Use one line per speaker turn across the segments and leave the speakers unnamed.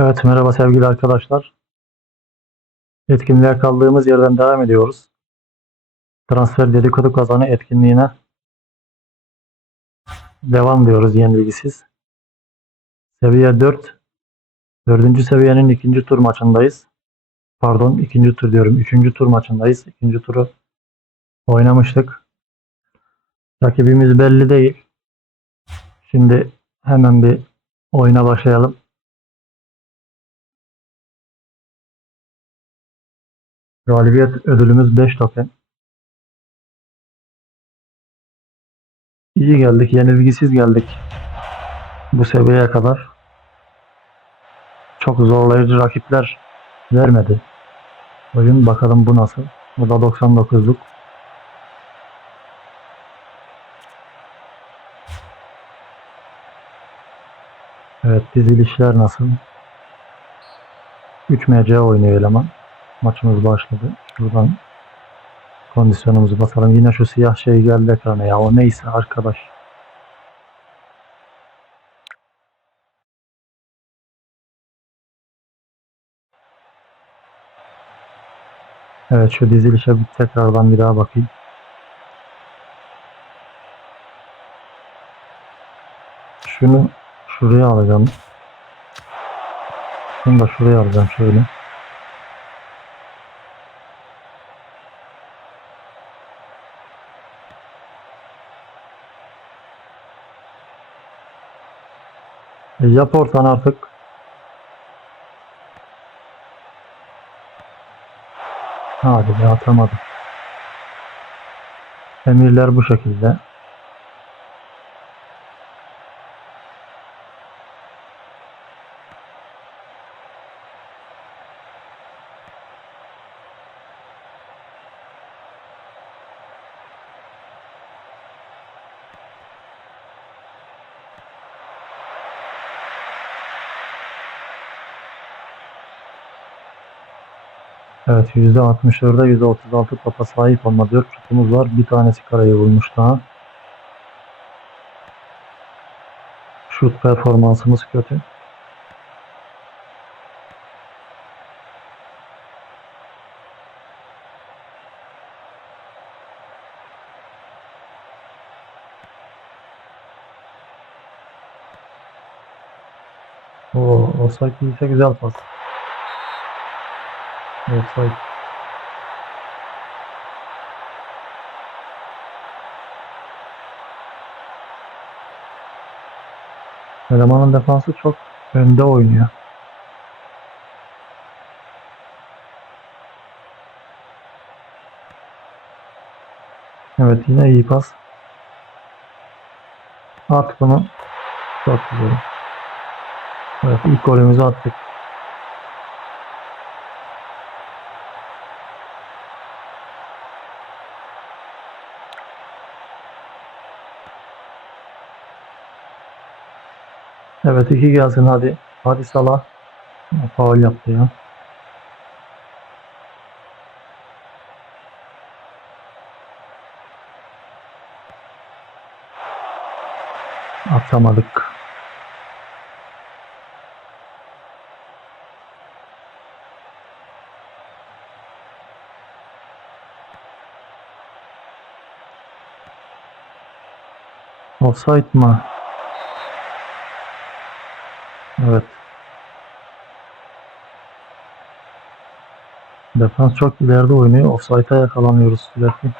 Evet merhaba sevgili arkadaşlar. Etkinliğe kaldığımız yerden devam ediyoruz. Transfer dedikodu kazanı etkinliğine devam diyoruz yenilgisiz. Seviye 4. Dördüncü seviyenin ikinci tur maçındayız. Pardon ikinci tur diyorum. Üçüncü tur maçındayız. İkinci turu oynamıştık. Rakibimiz belli değil. Şimdi hemen bir oyuna başlayalım. Galibiyet ödülümüz 5 token. İyi geldik, yenilgisiz geldik. Bu seviyeye kadar. Çok zorlayıcı rakipler vermedi. Oyun bakalım bu nasıl. Bu da 99'luk. Evet dizilişler nasıl? 3 MC oynuyor eleman. Maçımız başladı. Şuradan kondisyonumuzu basalım. Yine şu siyah şey geldi ekrana ya. O neyse arkadaş. Evet şu dizilişe bir tekrardan bir daha bakayım. Şunu şuraya alacağım. Şunu da şuraya alacağım şöyle. Yap ortan artık. Hadi be atamadım. Emirler bu şekilde. Evet %64'e %36 topa sahip olma 4 şutumuz var. Bir tanesi karayı vurmuş daha. Şut performansımız kötü. Oo, offside değilse güzel pas. Offside. Elemanın defansı çok önde oynuyor. Evet yine iyi pas. At bunu. Çok güzel. Evet ilk golümüzü attık. Evet iki gelsin hadi. Hadi Salah. Faul yaptı ya. Atamadık. Offside mı? Evet. Defans çok ileride oynuyor. Offside'a yakalanıyoruz sürekli.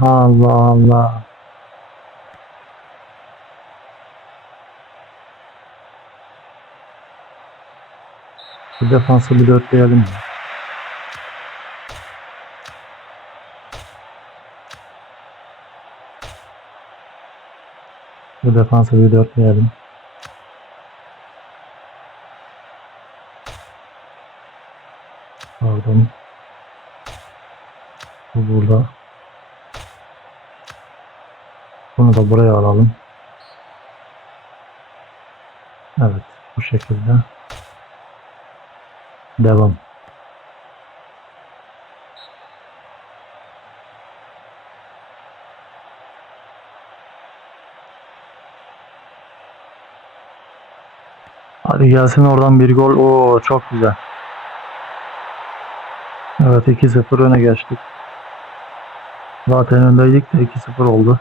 Allah Allah. Bu defansı bir dörtleyelim? Bu defansı bir dörtleyelim. Pardon. Bu burada. Bunu da buraya alalım. Evet. Bu şekilde. Devam. Hadi gelsin oradan bir gol. Oo çok güzel. Evet 2-0 öne geçtik. Zaten öndeydik de 2-0 oldu.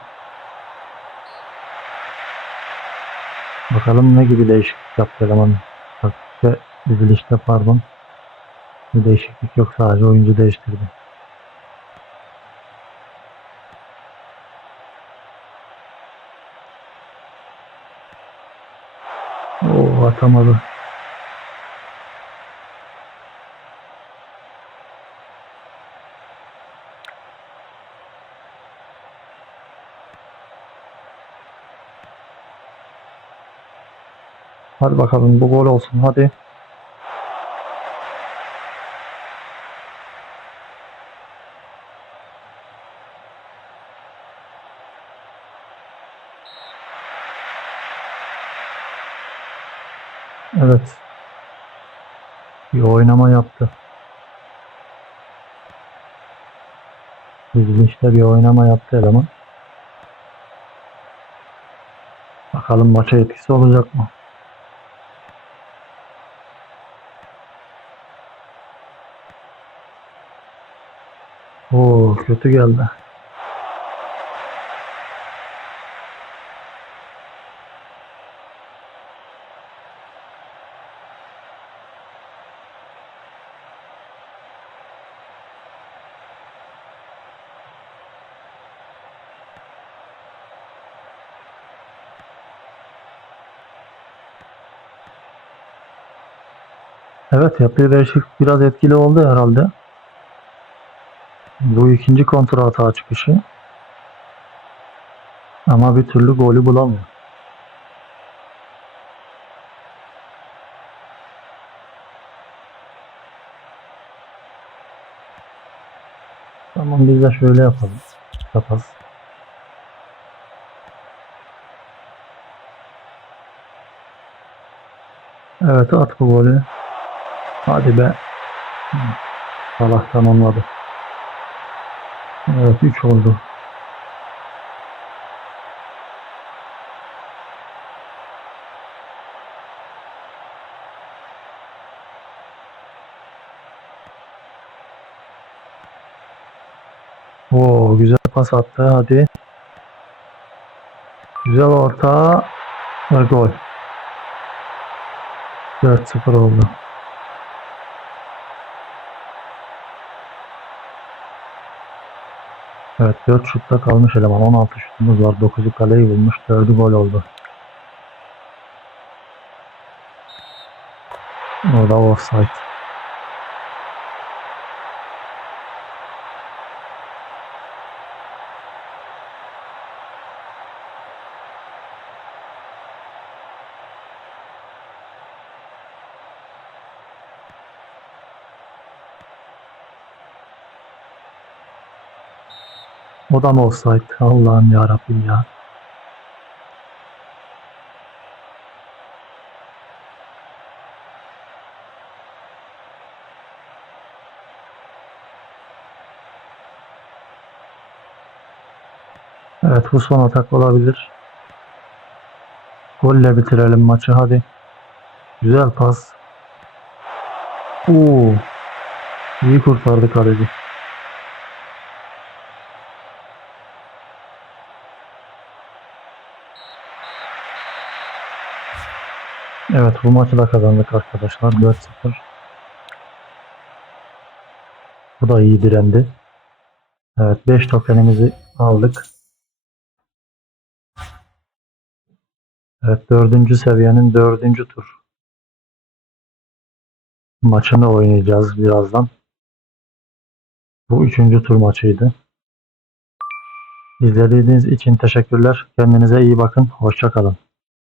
Bakalım ne gibi değişiklik yaptı eleman. Taktikte dizilişte pardon. Bir değişiklik yok sadece oyuncu değiştirdi. Oo atamadı. Hadi bakalım bu gol olsun hadi. Evet. Bir oynama yaptı. Dizilişte bir oynama yaptı eleman. Bakalım maça etkisi olacak mı? Kötü geldi. Evet yaptığı değişiklik biraz etkili oldu herhalde. Bu ikinci kontra hata çıkışı. Ama bir türlü golü bulamıyor. Tamam biz de şöyle yapalım. Kapas. Evet at bu golü. Hadi be. Salah tamamladı. Evet 3 oldu. Oo güzel pas attı hadi. Güzel orta ve gol. 4-0 oldu. Evet 4 şutta kalmış eleman. 16 şutumuz var. 9'u kaleyi bulmuş. 4'ü gol oldu. Orada offside. O da mı offside? Allah'ım ya Rabbim ya. Evet bu son atak olabilir. Golle bitirelim maçı hadi. Güzel pas. Oo. İyi kurtardı kaleci. Evet bu maçı da kazandık arkadaşlar 4-0. Bu da iyi direndi. Evet 5 tokenimizi aldık. Evet dördüncü seviyenin dördüncü tur maçını oynayacağız birazdan. Bu üçüncü tur maçıydı. İzlediğiniz için teşekkürler. Kendinize iyi bakın. Hoşça kalın.